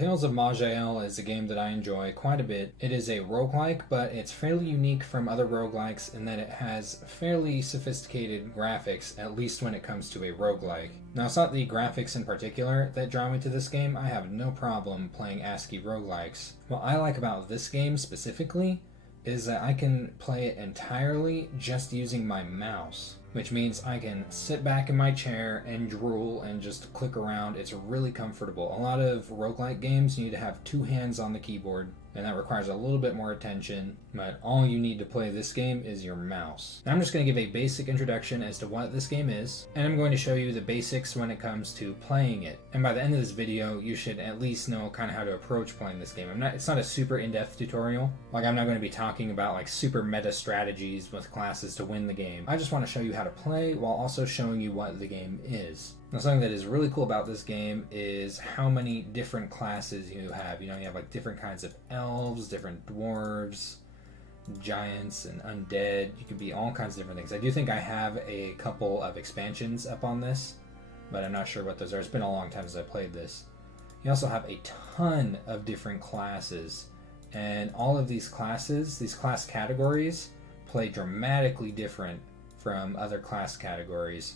Tales of Maj'Eyal is a game that I enjoy quite a bit. It is a roguelike, but it's fairly unique from other roguelikes in that it has fairly sophisticated graphics, at least when it comes to a roguelike. Now, it's not the graphics in particular that draw me to this game. I have no problem playing ASCII roguelikes. What I like about this game specifically is that I can play it entirely just using my mouse, which means I can sit back in my chair and drool and just click around. It's really comfortable. A lot of roguelike games you need to have two hands on the keyboard, and that requires a little bit more attention, but all you need to play this game is your mouse. Now I'm just going to give a basic introduction as to what this game is, and I'm going to show you the basics when it comes to playing it. And by the end of this video, you should at least know kind of how to approach playing this game. It's not a super in-depth tutorial. Like, I'm not going to be talking about like super meta strategies with classes to win the game. I just want to show you how to play while also showing you what the game is. Now, something that is really cool about this game is how many different classes you have. You have like different kinds of elves, different dwarves, giants, and undead. You can be all kinds of different things. I do think I have a couple of expansions up on this, but I'm not sure what those are. It's been a long time since I played this. You also have a ton of different classes, and all of these classes, these class categories, play dramatically different from other class categories.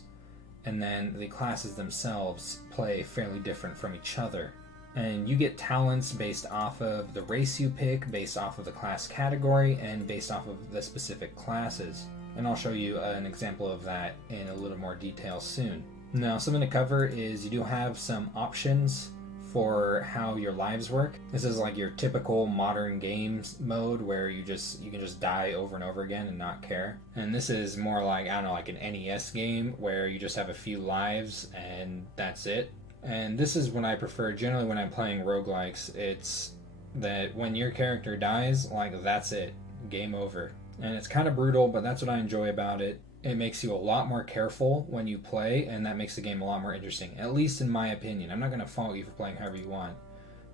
And then the classes themselves play fairly different from each other. And you get talents based off of the race you pick, based off of the class category, and based off of the specific classes. And I'll show you an example of that in a little more detail soon. Now, something to cover is you do have some options for how your lives work. This is like your typical modern games mode where you can just die over and over again and not care. And this is more like, I don't know, like an NES game where you just have a few lives and that's it. And this is what I prefer generally when I'm playing roguelikes. It's that when your character dies, like, that's it. Game over. And it's kind of brutal, but that's what I enjoy about it. It makes you a lot more careful when you play, and that makes the game a lot more interesting, at least in my opinion. I'm not going to fault you for playing however you want,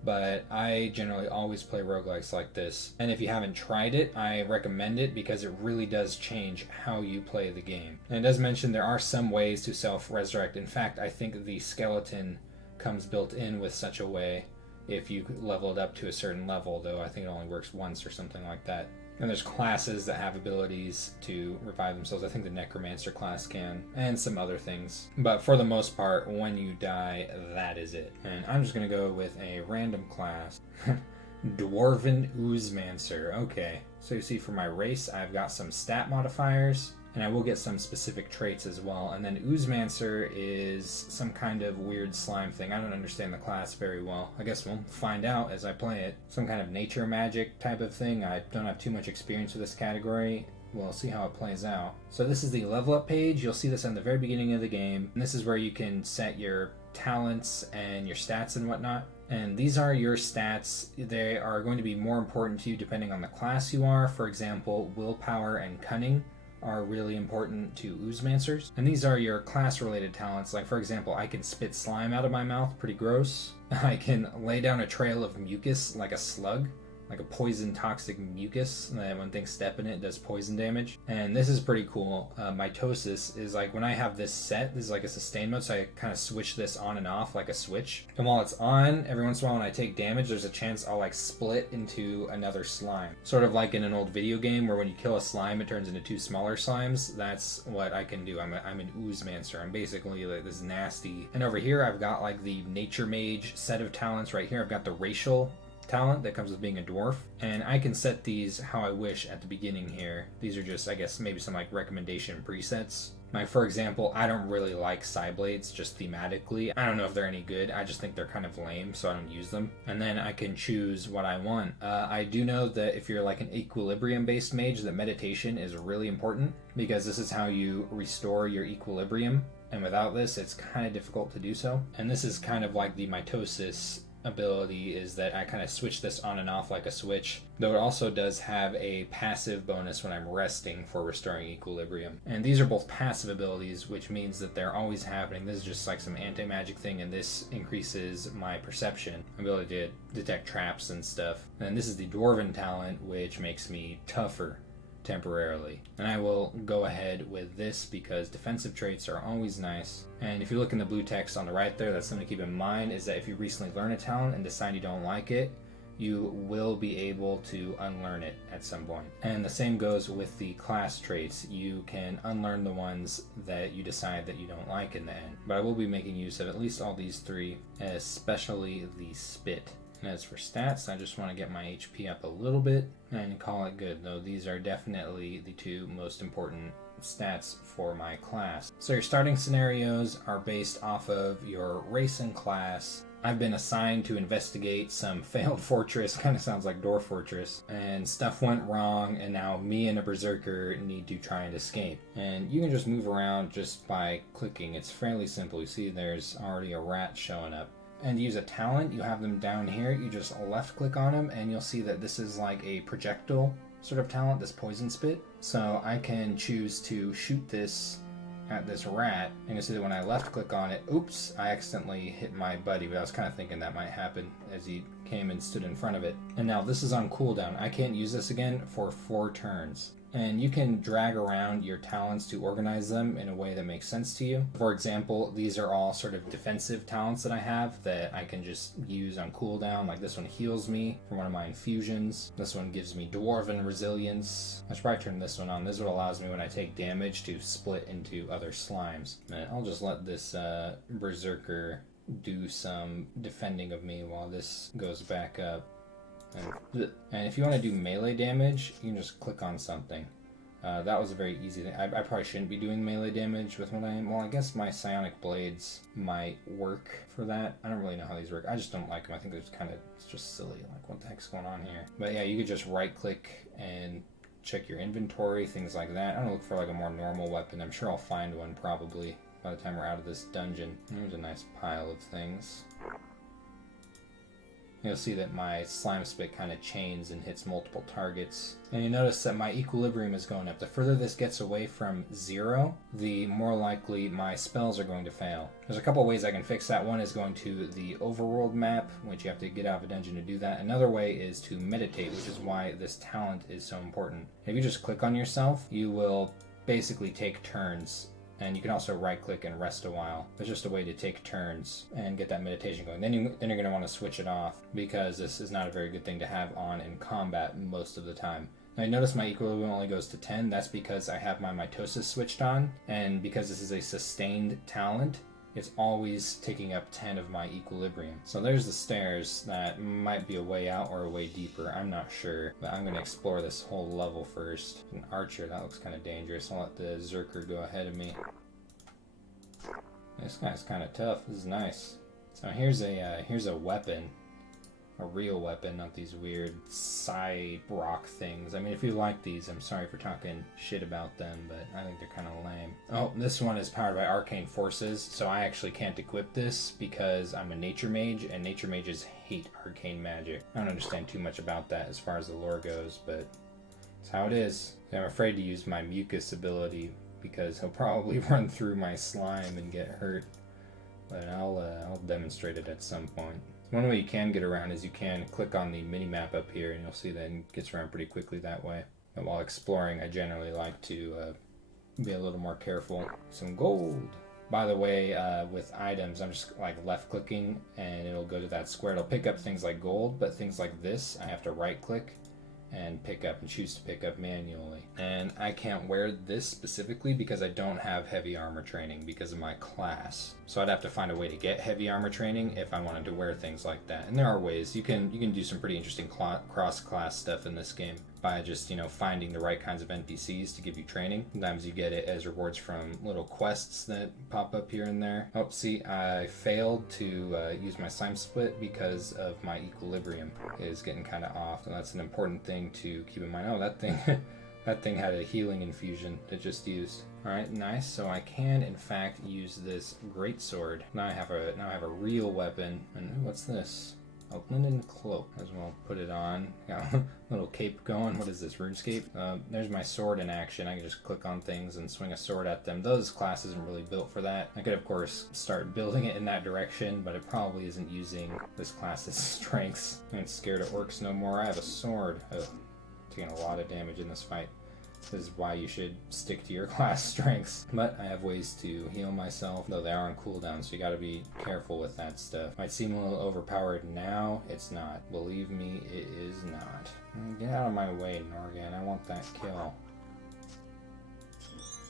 but I generally always play roguelikes like this. And if you haven't tried it, I recommend it because it really does change how you play the game. And it does mention there are some ways to self-resurrect. In fact, I think the skeleton comes built in with such a way if you level it up to a certain level, though I think it only works once or something like that. And there's classes that have abilities to revive themselves. I think the Necromancer class can, and some other things. But for the most part, when you die, that is it. And I'm just going to go with a random class. Dwarven Oozemancer. Okay, so you see for my race, I've got some stat modifiers, and I will get some specific traits as well. And then Oozemancer is some kind of weird slime thing. I don't understand the class very well. I guess we'll find out as I play it. Some kind of nature magic type of thing. I don't have too much experience with this category. We'll see how it plays out. So this is the level up page. You'll see this in the very beginning of the game. And this is where you can set your talents and your stats and whatnot. And these are your stats. They are going to be more important to you depending on the class you are. For example, willpower and cunning are really important to Oozemancers. And these are your class-related talents. Like, for example, I can spit slime out of my mouth, pretty gross. I can lay down a trail of mucus like a slug, like a poison toxic mucus that when things step in it does poison damage. And this is pretty cool. Mitosis is like when I have this set, this is like a sustain mode, so I kind of switch this on and off like a switch. And while it's on, every once in a while when I take damage, there's a chance I'll like split into another slime. Sort of like in an old video game where when you kill a slime, it turns into two smaller slimes. That's what I can do. I'm an Oozemancer. I'm basically like this nasty. And over here, I've got like the Nature Mage set of talents right here. I've got the racial talent that comes with being a dwarf, and I can set these how I wish at the beginning here. These are just, I guess, maybe some like recommendation presets. Like, for example, I don't really like Psyblades just thematically. I don't know if they're any good. I just think they're kind of lame, so I don't use them. And then I can choose what I want. I do know that if you're like an equilibrium-based mage, that meditation is really important because this is how you restore your equilibrium. And without this, it's kind of difficult to do so. And this is kind of like the mitosis ability, is that I kind of switch this on and off like a switch, though it also does have a passive bonus when I'm resting for restoring equilibrium. And these are both passive abilities, which means that they're always happening. This is just like some anti-magic thing, and this increases my perception, ability to detect traps and stuff. And this is the Dwarven talent, which makes me tougher. temporarily. And I will go ahead with this because defensive traits are always nice. And if you look in the blue text on the right there, that's something to keep in mind, is that if you recently learn a talent and decide you don't like it, you will be able to unlearn it at some point. And the same goes with the class traits. You can unlearn the ones that you decide that you don't like in the end. But I will be making use of at least all these three, especially the spit. And as for stats, I just want to get my HP up a little bit and call it good, though these are definitely the two most important stats for my class. So your starting scenarios are based off of your race and class. I've been assigned to investigate some failed fortress, kind of sounds like Door Fortress, and stuff went wrong, and now me and a berserker need to try and escape. And you can just move around just by clicking. It's fairly simple. You see there's already a rat showing up. And to use a talent, you have them down here. You just left click on them, and you'll see that this is like a projectile sort of talent, this poison spit. So I can choose to shoot this at this rat, and you'll see that when I left click on it, oops, I accidentally hit my buddy, but I was kind of thinking that might happen as he came and stood in front of it. And now this is on cooldown. I can't use this again for 4 turns. And you can drag around your talents to organize them in a way that makes sense to you. For example, these are all sort of defensive talents that I have that I can just use on cooldown. Like this one heals me from one of my infusions. This one gives me Dwarven Resilience. I should probably turn this one on. This is what allows me when I take damage to split into other slimes. And I'll just let this Berserker do some defending of me while this goes back up. And if you want to do melee damage, you can just click on something. That was a very easy thing. I probably shouldn't be doing melee damage with what I am. Well, I guess my psionic blades might work for that. I don't really know how these work. I just don't like them. I think it's just silly. Like, what the heck's going on here? But yeah, you could just right click and check your inventory, things like that. I'm gonna look for like a more normal weapon. I'm sure I'll find one probably by the time we're out of this dungeon. There's a nice pile of things. You'll see that my slime spit kind of chains and hits multiple targets. And you notice that my equilibrium is going up. The further this gets away from 0, the more likely my spells are going to fail. There's a couple ways I can fix that. One is going to the Overworld map, which you have to get out of a dungeon to do that. Another way is to meditate, which is why this talent is so important. If you just click on yourself, you will basically take turns. And you can also right click and rest a while. It's just a way to take turns and get that meditation going. Then you're going to want to switch it off because this is not a very good thing to have on in combat most of the time. Now, notice my equilibrium only goes to 10. That's because I have my mitosis switched on, and because this is a sustained talent, it's always taking up 10 of my equilibrium. So there's the stairs. That might be a way out or a way deeper. I'm not sure, but I'm going to explore this whole level first. An archer, that looks kind of dangerous. I'll let the Zerker go ahead of me. This guy's kind of tough. This is nice. So here's a weapon. A real weapon, not these weird side rock things. I mean, if you like these, I'm sorry for talking shit about them, but I think they're kind of lame. Oh, this one is powered by arcane forces, so I actually can't equip this because I'm a nature mage, and nature mages hate arcane magic. I don't understand too much about that as far as the lore goes, but it's how it is. I'm afraid to use my mucus ability because he'll probably run through my slime and get hurt, but I'll demonstrate it at some point. One way you can get around is you can click on the mini-map up here, and you'll see that it gets around pretty quickly that way. And while exploring, I generally like to be a little more careful. Some gold! By the way, with items, I'm just like left-clicking, and it'll go to that square. It'll pick up things like gold, but things like this, I have to right-click and pick up and choose to pick up manually. And I can't wear this specifically because I don't have heavy armor training because of my class. So I'd have to find a way to get heavy armor training if I wanted to wear things like that. And there are ways. You can do some pretty interesting cross-class stuff in this game by just, finding the right kinds of NPCs to give you training. Sometimes you get it as rewards from little quests that pop up here and there. Oh, see, I failed to use my slime split because of my equilibrium. It is getting kind of off, and that's an important thing to keep in mind. Oh, that thing that thing had a healing infusion it just used. Alright, nice. So I can in fact use this greatsword. Now I have a real weapon. And what's this? A linen cloak. As well put it on. Got a little cape going. What is this, RuneScape? There's my sword in action. I can just click on things and swing a sword at them. Those class isn't really built for that. I could of course start building it in that direction, but it probably isn't using this class's strengths. I ain't scared of orcs no more. I have a sword. Ugh, taking a lot of damage in this fight. This is why you should stick to your class strengths. But I have ways to heal myself, though they are on cooldown, so you gotta be careful with that stuff. Might seem a little overpowered now, it's not. Believe me, it is not. Get out of my way, Norgan, I want that kill.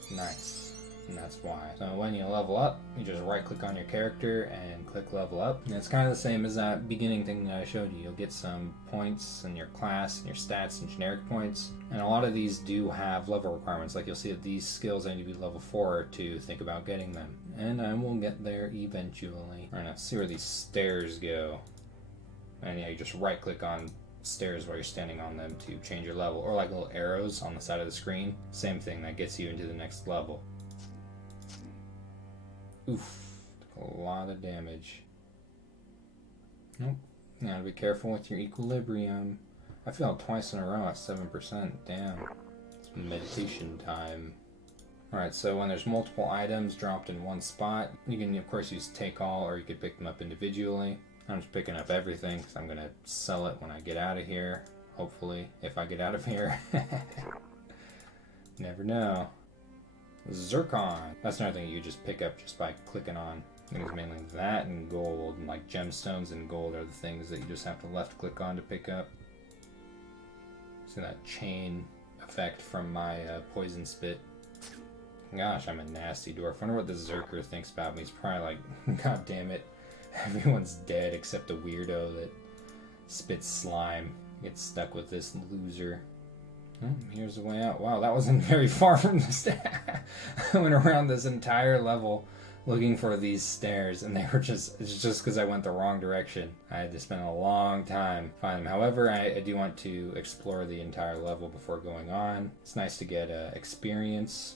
Nice. And that's why. So when you level up, you just right click on your character and click level up. And it's kind of the same as that beginning thing that I showed you. You'll get some points in your class and your stats and generic points. And a lot of these do have level requirements. Like you'll see that these skills need to be level 4 to think about getting them. And I will get there eventually. Alright, let's see where these stairs go. And yeah, you just right click on stairs while you're standing on them to change your level. Or like little arrows on the side of the screen. Same thing, that gets you into the next level. Oof, took a lot of damage. Nope, you gotta be careful with your equilibrium. I failed twice in a row at 7%, damn. It's meditation time. Alright, so when there's multiple items dropped in one spot, you can of course use take all, or you could pick them up individually. I'm just picking up everything because I'm gonna sell it when I get out of here. Hopefully, if I get out of here. Never know. Zircon. That's another thing you just pick up just by clicking on. I think it's mainly that and gold, and like gemstones and gold are the things that you just have to left click on to pick up. See that chain effect from my poison spit. Gosh, I'm a nasty dwarf. I wonder what the Zerker thinks about me. He's probably like, god damn it, everyone's dead except the weirdo that spits slime. Gets stuck with this loser. Oh, here's the way out. Wow, that wasn't very far from the stair. I went around this entire level looking for these stairs, and they were it's just because I went the wrong direction. I had to spend a long time finding them. However, I do want to explore the entire level before going on. It's nice to get experience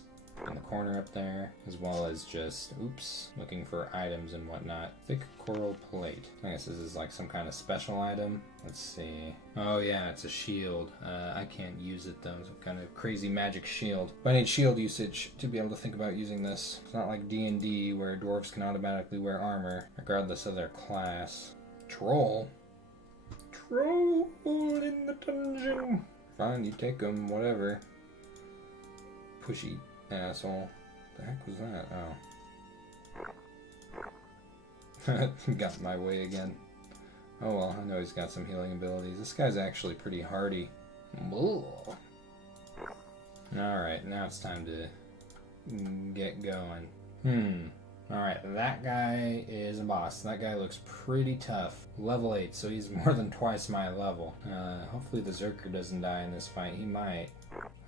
in the corner up there, as well as just, oops, looking for items and whatnot. Thick coral plate. I guess this is like some kind of special item. Let's see. Oh yeah, it's a shield. I can't use it though. It's some kind of crazy magic shield. But I need shield usage to be able to think about using this. It's not like D&D where dwarves can automatically wear armor, regardless of their class. Troll? Troll in the dungeon! Fine, you take them, whatever. Pushy asshole. The heck was that? Oh. Got in my way again. Oh well, I know he's got some healing abilities. This guy's actually pretty hardy. Alright, now it's time to get going. Alright, that guy is a boss. That guy looks pretty tough. Level 8, so he's more than twice my level. Hopefully the Zerker doesn't die in this fight. He might.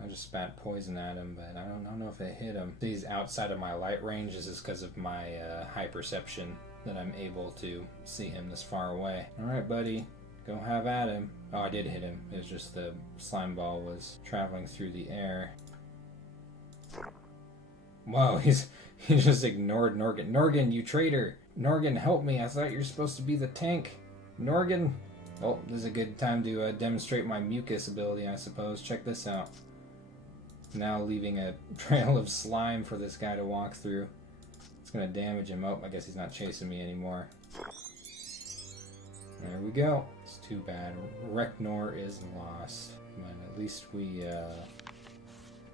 I just spat poison at him, but I don't know if it hit him. He's outside of my light range. This is because of my high perception that I'm able to see him this far away. Alright, buddy. Go have at him. Oh, I did hit him. It was just the slime ball was traveling through the air. Whoa, he just ignored Norgan. Norgan, you traitor! Norgan, help me! I thought you were supposed to be the tank. Norgan! Well, this is a good time to demonstrate my mucus ability, I suppose. Check this out. Now leaving a trail of slime for this guy to walk through. It's gonna damage him. Oh, I guess he's not chasing me anymore. There we go. It's too bad. Reknor is lost. But at least we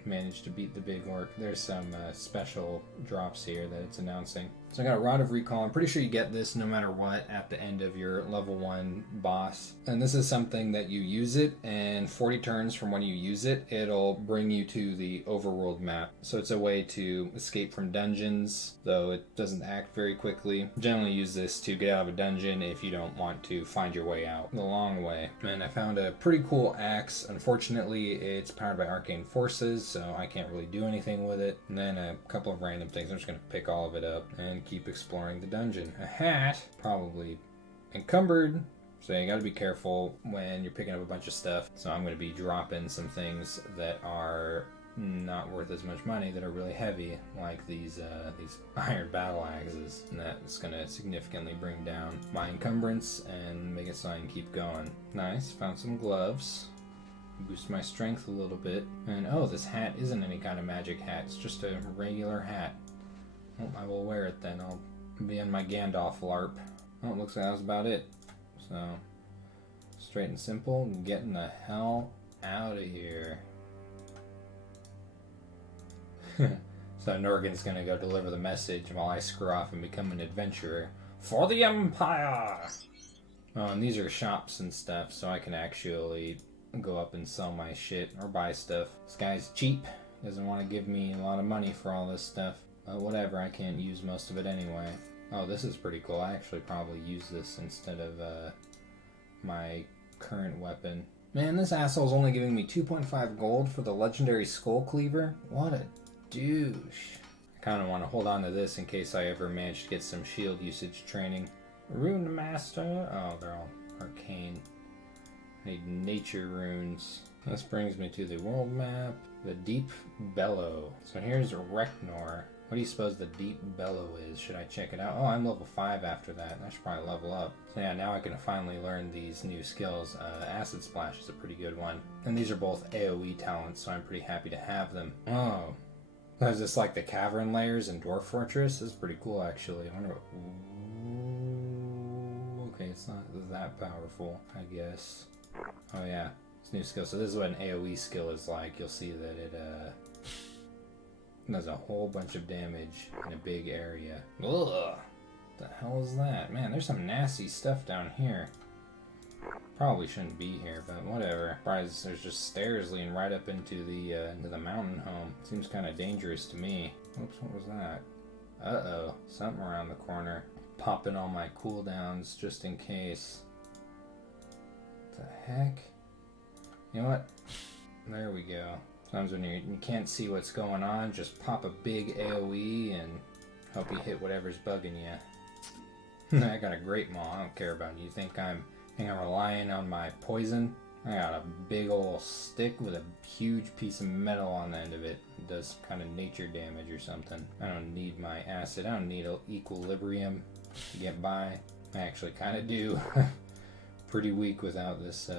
managed to beat the big orc. There's some special drops here that it's announcing. So I got a Rod of Recall. I'm pretty sure you get this no matter what at the end of your level 1 boss. And this is something that you use it, and 40 turns from when you use it, it'll bring you to the Overworld map. So it's a way to escape from dungeons, though it doesn't act very quickly. Generally use this to get out of a dungeon if you don't want to find your way out the long way. And I found a pretty cool axe. Unfortunately, it's powered by arcane forces, so I can't really do anything with it. And then a couple of random things. I'm just going to pick all of it up and keep exploring the dungeon. A hat, probably encumbered, so you gotta be careful when you're picking up a bunch of stuff. So I'm going to be dropping some things that are not worth as much money, that are really heavy, like these iron battle axes, and that's going to significantly bring down my encumbrance and make it so I can keep going. Nice, found some gloves. Boost my strength a little bit. And oh, this hat isn't any kind of magic hat, it's just a regular hat. Well, I will wear it then. I'll be on my Gandalf LARP. Oh, it looks like that was about it. So, straight and simple, getting the hell out of here. So Norgan's gonna go deliver the message while I screw off and become an adventurer. For the Empire! Oh, and these are shops and stuff, so I can actually go up and sell my shit or buy stuff. This guy's cheap. Doesn't want to give me a lot of money for all this stuff. But whatever, I can't use most of it anyway. Oh, this is pretty cool. I actually probably use this instead of my current weapon. Man, this asshole's only giving me 2.5 gold for the legendary skull cleaver. What a douche. I kind of want to hold on to this in case I ever manage to get some shield usage training. Rune Master. Oh, they're all arcane. I need nature runes. This brings me to the world map. The Deep Bellow. So here's Reknor. What do you suppose the Deep Bellow is? Should I check it out? Oh, I'm level 5 after that. I should probably level up. So yeah, now I can finally learn these new skills. Acid Splash is a pretty good one. And these are both AoE talents, so I'm pretty happy to have them. Oh. Is this like the cavern layers in Dwarf Fortress? This is pretty cool, actually. I wonder what... Ooh, okay, it's not that powerful, I guess. Oh yeah, it's new skill. So this is what an AoE skill is like. You'll see that it does a whole bunch of damage in a big area. Ugh! What the hell is that? Man, there's some nasty stuff down here. Probably shouldn't be here, but whatever. Surprised there's just stairs leading right up into the mountain home. Seems kind of dangerous to me. Oops, what was that? Uh-oh, something around the corner. Popping all my cooldowns just in case. What the heck? You know what? There we go. Sometimes when you can't see what's going on, just pop a big AoE and hope you hit whatever's bugging you. I got a great maul. I don't care about you. Think I'm relying on my poison? I got a big old stick with a huge piece of metal on the end of it. It does kind of nature damage or something. I don't need my acid. I don't need equilibrium to get by. I actually kind of do. Pretty weak without this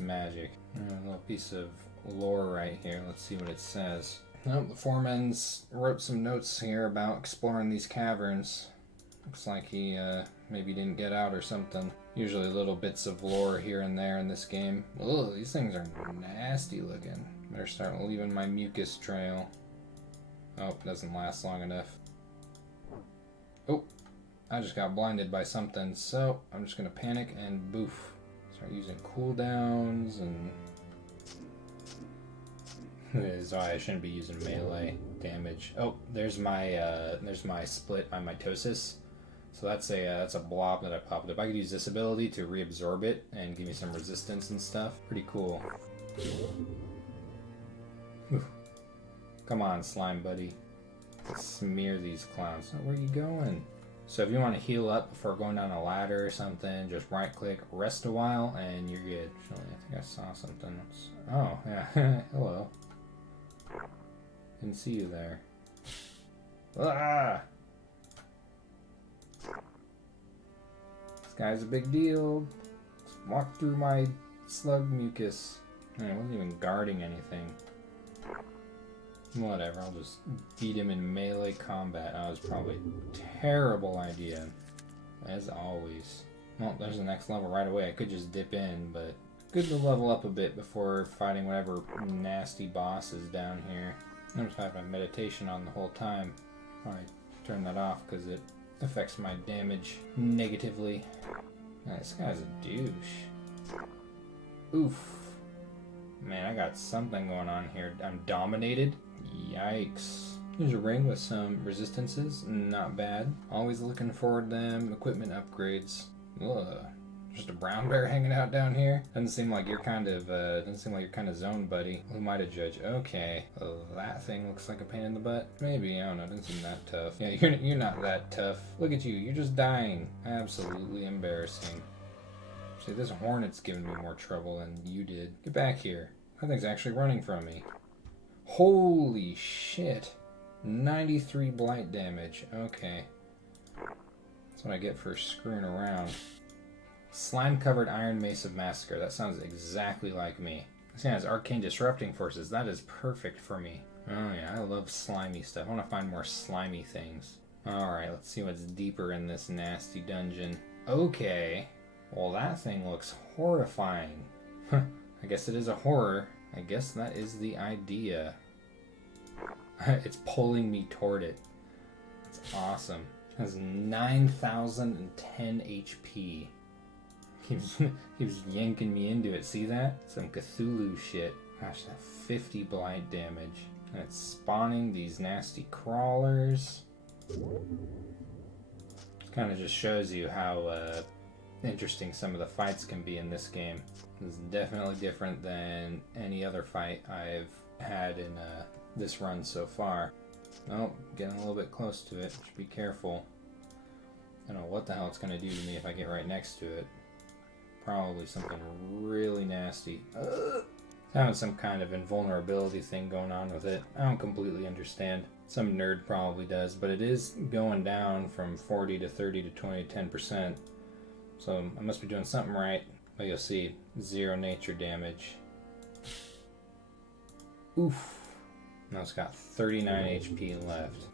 magic. A little piece of lore right here. Let's see what it says. Oh, the foreman's wrote some notes here about exploring these caverns. Looks like he maybe didn't get out or something. Usually little bits of lore here and there in this game. Ugh, these things are nasty looking. Better start leaving my mucus trail. Oh, doesn't last long enough. Oh, I just got blinded by something, so I'm just gonna panic and boof. Start using cooldowns and... So I shouldn't be using melee damage. Oh, there's my split on mitosis. So that's a blob that I popped up. I could use this ability to reabsorb it and give me some resistance and stuff. Pretty cool. Whew. Come on, slime buddy. Let's smear these clowns. Oh, where are you going? So if you want to heal up before going down a ladder or something, just right click, rest a while, and you're good. Actually, I think I saw something. Oh, yeah. Hello. Didn't see you there. Ah! This guy's a big deal. Just walk through my slug mucus. I wasn't even guarding anything. Whatever, I'll just beat him in melee combat. That was probably a terrible idea. As always. Well, there's the next level right away. I could just dip in, but good to level up a bit before fighting whatever nasty boss is down here. I'm just having a meditation on the whole time. Alright, turn that off because it affects my damage negatively. This guy's a douche. Oof. Man, I got something going on here. I'm dominated. Yikes. There's a ring with some resistances. Not bad. Always looking forward to them. Equipment upgrades. Ugh. Just a brown bear hanging out down here. Doesn't seem like you're kind of zoned, buddy. Who might have judged? Okay. That thing looks like a pain in the butt. Maybe, I don't know. Doesn't seem that tough. Yeah, you're not that tough. Look at you. You're just dying. Absolutely embarrassing. See, this hornet's giving me more trouble than you did. Get back here. That thing's actually running from me. Holy shit. 93 blight damage. Okay. That's what I get for screwing around. Slime-covered Iron Mace of Massacre. That sounds exactly like me. This guy has Arcane Disrupting Forces. That is perfect for me. Oh yeah, I love slimy stuff. I want to find more slimy things. Alright, let's see what's deeper in this nasty dungeon. Okay. Well, that thing looks horrifying. I guess it is a horror. I guess that is the idea. It's pulling me toward it. It's awesome. It has 9,010 HP. Keeps yanking me into it. See that? Some Cthulhu shit. Gosh, that 50 blight damage. And it's spawning these nasty crawlers. Kind of just shows you how interesting some of the fights can be in this game. It's definitely different than any other fight I've had in this run so far. Oh, getting a little bit close to it. Should be careful. I don't know what the hell it's going to do to me if I get right next to it. Probably something really nasty. Having some kind of invulnerability thing going on with it. I don't completely understand. Some nerd probably does, but it is going down from 40 to 30 to 20 to 10%. So I must be doing something right. But you'll see, 0 nature damage. Oof. Now it's got 39 HP left.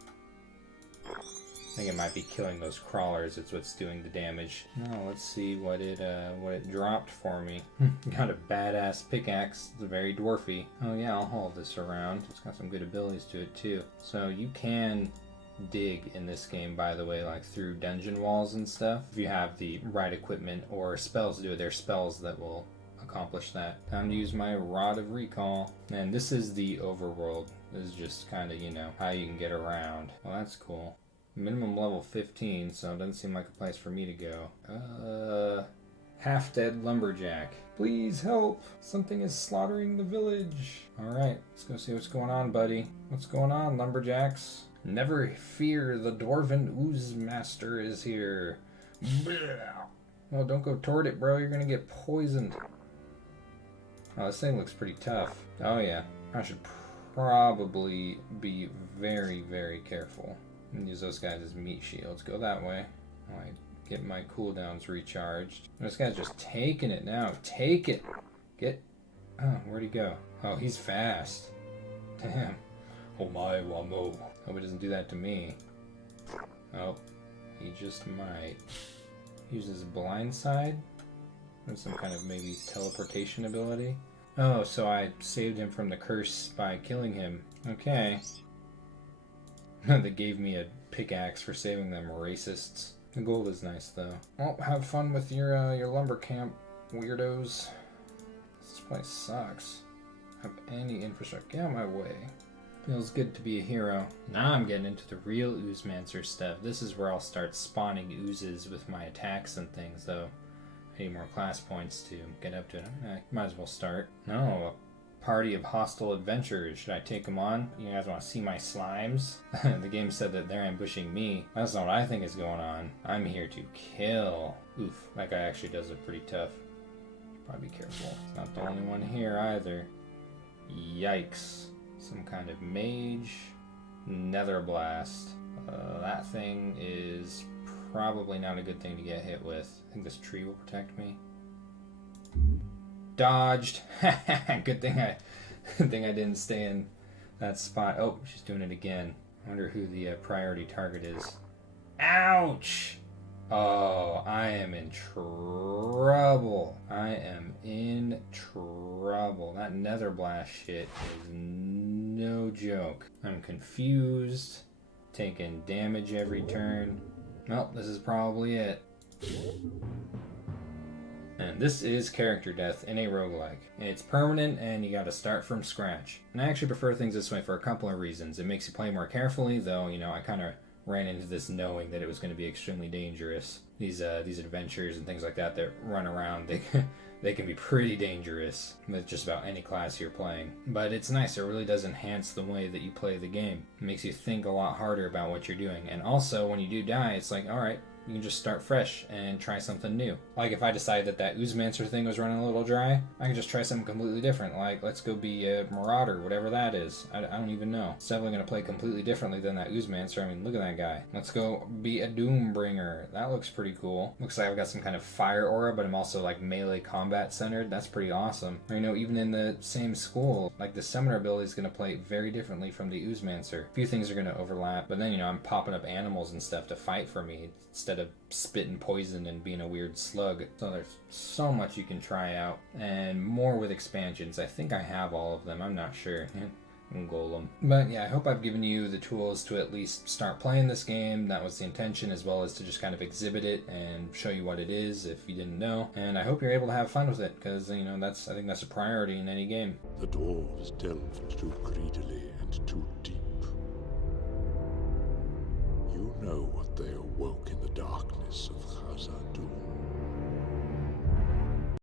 I think it might be killing those crawlers. It's what's doing the damage. Now let's see what it dropped for me. Got a badass pickaxe. It's very dwarfy. Oh yeah, I'll haul this around. It's got some good abilities to it too. So you can dig in this game, by the way, like through dungeon walls and stuff. If you have the right equipment or spells to do it, there's spells that will accomplish that. Time to use my Rod of Recall. And this is the Overworld. This is just kind of, you know, how you can get around. Well, that's cool. Minimum level 15, so it doesn't seem like a place for me to go. Half-dead lumberjack. Please help! Something is slaughtering the village. Alright, let's go see what's going on, buddy. What's going on, lumberjacks? Never fear, the dwarven ooze master is here. Oh, don't go toward it, bro. You're gonna get poisoned. Oh, this thing looks pretty tough. Oh, yeah. I should probably be very, very careful. And use those guys as meat shields. Go that way. I get my cooldowns recharged. This guy's just taking it now. Take it! Get... Oh, where'd he go? Oh, he's fast. Damn. Oh my wamo. Hope he doesn't do that to me. Oh, he just might. Uses blindside? That's some kind of maybe teleportation ability. Oh, so I saved him from the curse by killing him. Okay. They gave me a pickaxe for saving them, racists. The gold is nice, though. Oh, have fun with your lumber camp, weirdos. This place sucks. Have any infrastructure. Get out of my way. Feels good to be a hero. Now I'm getting into the real Oozemancer stuff. This is where I'll start spawning oozes with my attacks and things, though. I need more class points to get up to it. I might as well start. No, a party of hostile adventurers. Should I take them on? You guys want to see my slimes? The game said that they're ambushing me. That's not what I think is going on. I'm here to kill. Oof, that guy actually does look pretty tough. Probably be careful. It's not the only one here either. Yikes. Some kind of mage. Nether blast. That thing is probably not a good thing to get hit with. I think this tree will protect me. Dodged. Good thing I didn't stay in that spot. Oh, she's doing it again. I wonder who the priority target is. Ouch! Oh, I am in trouble. I am in trouble. That nether blast shit is no joke. I'm confused. Taking damage every turn. Well, this is probably it. And this is character death in a roguelike. It's permanent and you gotta start from scratch. And I actually prefer things this way for a couple of reasons. It makes you play more carefully, though, you know, I kind of ran into this knowing that it was going to be extremely dangerous. These adventures and things like that run around, they can be pretty dangerous with just about any class you're playing. But it's nice, it really does enhance the way that you play the game. It makes you think a lot harder about what you're doing. And also, when you do die, it's like, alright, you can just start fresh and try something new. Like if I decide that Oozemancer thing was running a little dry, I can just try something completely different. Like, let's go be a Marauder, whatever that is. I don't even know. It's definitely going to play completely differently than that Oozemancer. I mean, look at that guy. Let's go be a Doombringer. That looks pretty cool. Looks like I've got some kind of fire aura, but I'm also like melee combat centered. That's pretty awesome. Or, you know, even in the same school, like the Summoner ability is going to play very differently from the Oozemancer. A few things are going to overlap, but then, you know, I'm popping up animals and stuff to fight for me instead of spitting poison and being a weird slug. So there's so much you can try out, and more with expansions. I think I have all of them, I'm not sure. golem. But yeah, I hope I've given you the tools to at least start playing this game. That was the intention, as well as to just kind of exhibit it and show you what it is if you didn't know. And I hope you're able to have fun with it, because, you know, I think that's a priority in any game. The dwarves delved too greedily and too deep. You know what they awoke in the darkness of